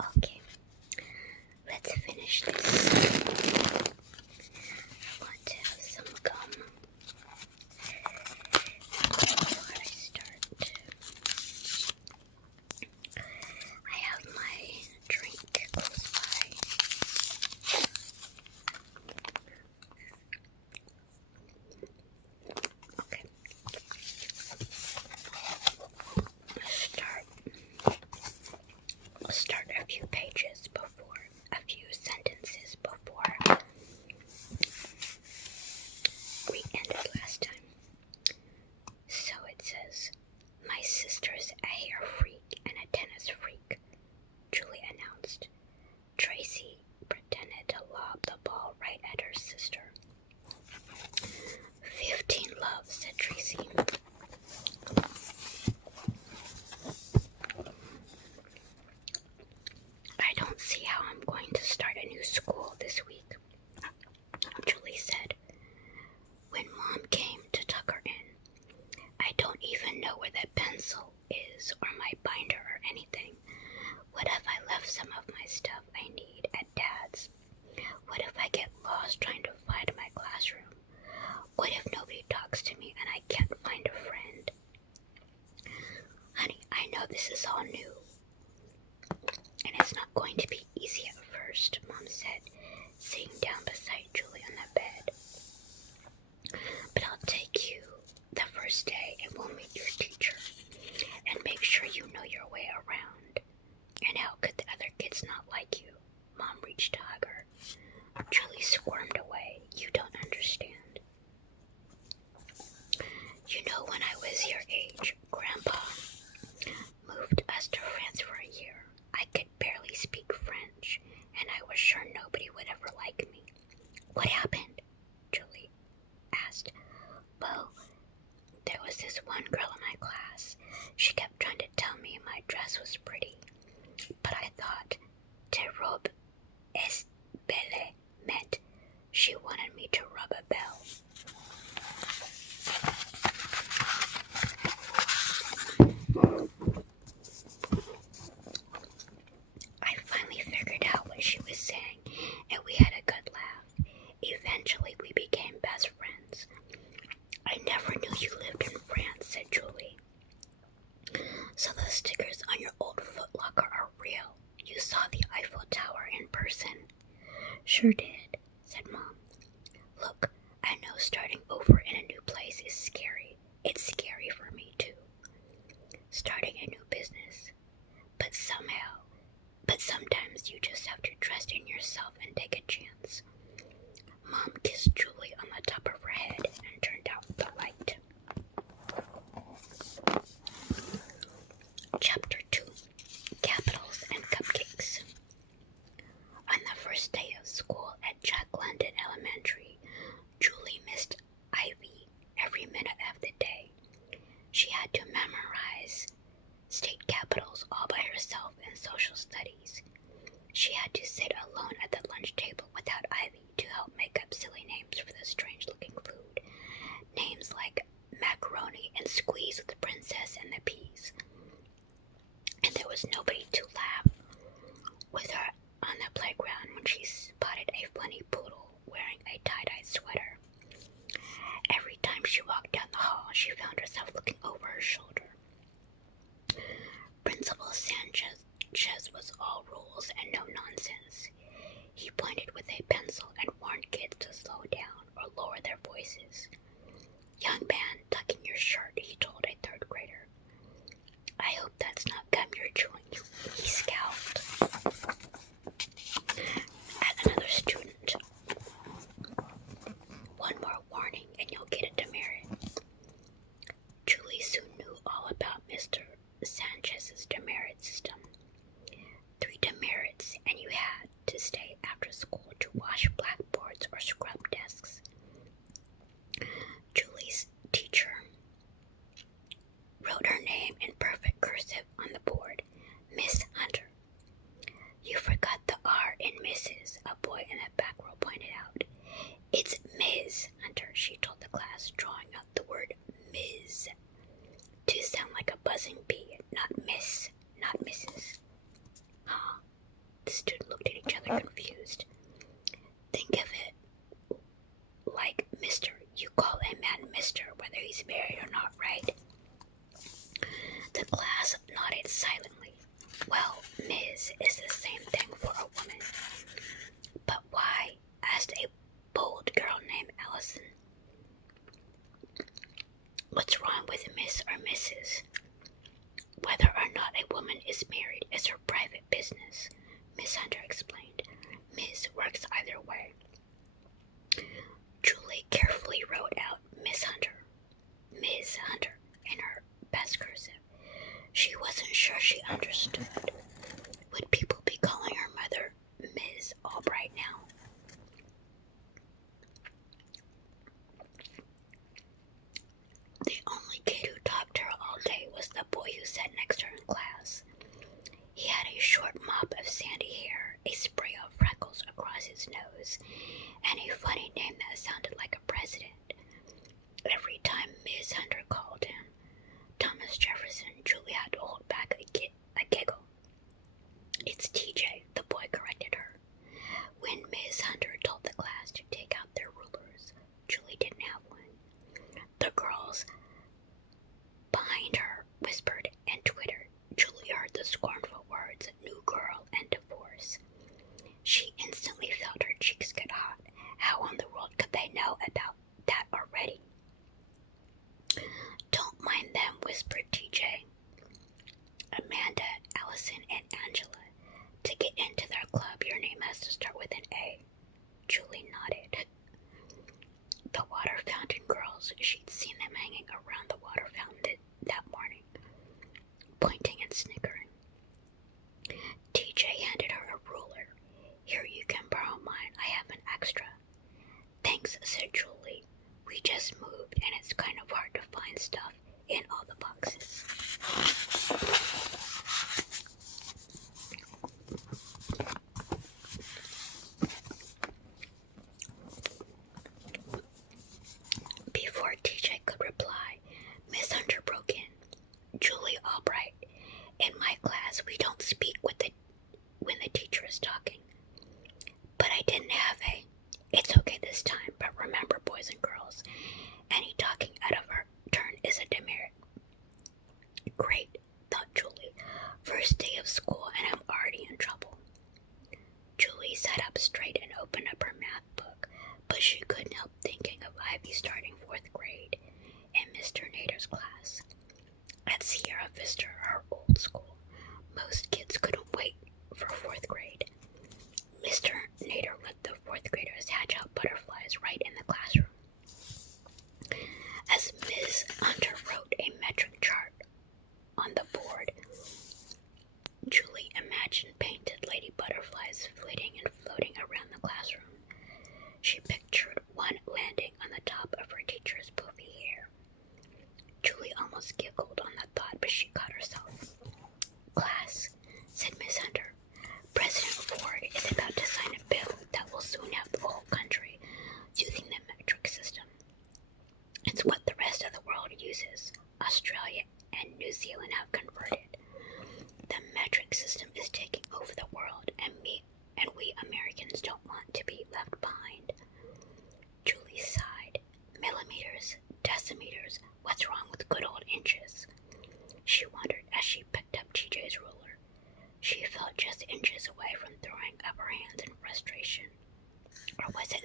Okay, let's finish this. I want to have some gum before I start. I have my drink close by. Okay. Let's start a few pages before, a few sentences before we ended last time. So it says, "My sister's a hair freak and a tennis freak," Julie announced. Tracy pretended to lob the ball right at her sister. 15 love, said Tracy. I don't see how I'm going to start a new school this week, Julie said. When Mom came to tuck her in, I don't even know where the pencil is or my binder or anything. What if I left some of my stuff I need at Dad's? What if I get lost trying to find my classroom? What if nobody talks to me and I can't find a friend? Honey, I know this is all new, and it's not going to be easy at first, Mom said, sitting down beside Julie on the bed. But I'll take you the first day and we'll meet your teacher and make sure you know your way around. And how could the other kids not like you? Mom reached to hug her. Julie squirmed away. You don't understand. You know, when I was your age, Grandpa moved us to France for a year. I could barely speak French, and I was sure nobody would ever like me. What happened? Julie asked. Well, there was this one girl in my class. She kept trying to tell me my dress was pretty, but I thought te robe est belle meant she wanted me to rub a bell. I finally figured out what she was saying, and we had a good laugh. Eventually, we became best friends. I never knew you lived in France, said Julie. So the stickers on your old Foot Locker are real. You saw the Eiffel Tower in person. Sure did, said Mom. Look, I know starting over in a new place is scary. It's scary for me too. Starting a new business. But sometimes you just have to trust in yourself and take a chance. Mom kissed Julie on the top of her head and turned out the light. Chapter 2. Capitals and Cupcakes. On the first day of school at Jack London Elementary, Julie missed Ivy every minute of the day. She had to memorize state capitals all by herself in social studies. She had to sit alone at the lunch table without Ivy to help make up silly names for the strange-looking food. Names like macaroni and squeeze with the princess and the peas. And there was nobody to laugh with her on the playground when she spotted a funny poodle wearing a tie-dye sweater. Every time she walked down the hall, she found herself looking over her shoulder. Principal Sanchez was all rules and no nonsense. He pointed with a pencil and warned kids to slow down or lower their voices. Young man, tuck in your shirt, he told a third grader. I hope that's not gum you're chewing, he scowled at another student. One more warning and you'll get a demerit. Julie soon knew all Ms. is the same thing for a woman. But why? Asked a bold girl named Allison. What's wrong with Miss or Mrs.? Whether or not a woman is married is her private business, Miss Hunter explained. Ms. works either way. Julie carefully wrote out Ms. Hunter, in her best cursive. She wasn't sure she understood. Would people be calling her mother Ms. Albright now? The only kid who talked to her all day was the boy who sat next to her in class. He had a short mop of sandy hair, a spray of freckles across his nose, and a funny name that sounded like a president. Every time Ms. Hunter called him Thomas Jefferson, Julie had to hold back a giggle. It's TJ, the boy corrected her. When Ms. Hunter told the class to take out their rulers, Julie didn't have one. The girls behind her whispered and twittered. Julie heard the scornful words, new girl and divorce. She instantly felt her cheeks get hot. How in the world could they know about that already? Don't mind them, whispered TJ. Amanda, Allison, and Angela. To get into their club, your name has to start with an A. Julie nodded. The water fountain girls, she'd seen them hanging around the water fountain that morning, pointing and snickering. TJ handed her a ruler. Here, you can borrow mine. I have an extra. Thanks, said Julie. We just moved, and it's kind of hard to find stuff in all the boxes. Before TJ could reply, Miss Hunter broke in. Julie Albright, in my class, we don't speak when the teacher is talking. But I didn't have a. It's okay this time, but remember, boys and girls, any talking out of her turn is a demerit. Great, thought Julie. First day of school and I'm already in trouble. Julie sat up straight and opened up her math book, but she couldn't help thinking of Ivy starting 4th grade in Mr. Nader's class. At Sierra Vista, her old school, most kids couldn't wait for 4th grade. Mr. Nader let the 4th graders hatch out butterflies right in the classroom. As Ms. Hunter wrote a metric chart on the board, Julie imagined painted lady butterflies flitting and floating around the classroom. She pictured one landing on the top of her teacher's poofy hair. Julie almost giggled on the thought, but she caught herself. Class, said Miss Hunter, President Ford is about to sign a bill that will soon have the whole country using the metric system. It's what the rest of the world uses. Australia and New Zealand have converted. The metric system is taking over the world, and we Americans don't want to be left behind. Julie sighed. Millimeters, decimeters, what's wrong with good old inches? She wondered as she picked up TJ's ruler. She felt just inches away from throwing up her hands in frustration. Or was it